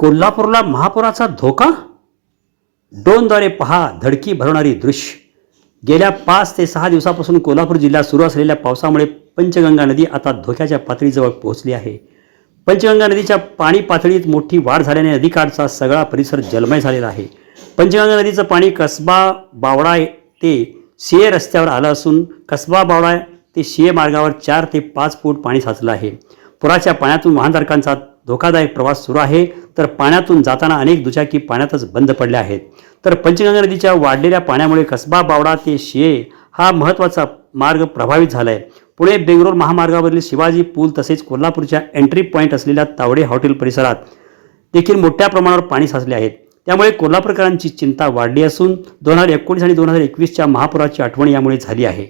कोल्हापूरला महापुराचा धोका? ड्रोनद्वारे पहा धडकी भरवणारी दृश्य. गेल्या पाच ते सहा दिवसापासून कोल्हापूर जिल्ह्यात सुरू असलेल्या पावसामुळे पंचगंगा नदी आता धोक्याच्या पातळीजवळ पोहोचली आहे. पंचगंगा नदीच्या पाणी पातळीत मोठी वाढ झाल्याने नदीकाठचा सगळा परिसर जलमय झालेला आहे. पंचगंगा नदीचं पाणी कसबा बावडा ते सीए रस्त्यावर आलं असून कसबा बावडा ते सीए मार्गावर चार ते पाच फूट पाणी साचलं आहे. पुराच्या पाण्यातून वाहनधारकांचा धोकादायक प्रवास सुरू आहे. तर पाण्यातून जाताना अनेक दुचाकी पाण्यातच बंद पडल्या आहेत. तर पंचगंगा नदीच्या वाढलेल्या पाण्यामुळे कसबा बावडा ते शिये हा महत्त्वाचा मार्ग प्रभावित झाला आहे पुणे बेंगलोर महामार्गावरील शिवाजी पूल तसेच कोल्हापूरच्या एंट्री पॉईंट असलेल्या तावडे हॉटेल परिसरात देखील मोठ्या प्रमाणावर पाणी साचले आहेत. त्यामुळे कोल्हापूरकरांची चिंता वाढली असून दोन हजार एकोणीस आणि दोन हजार एकवीसच्या महापुराची आठवण यामुळे झाली आहे.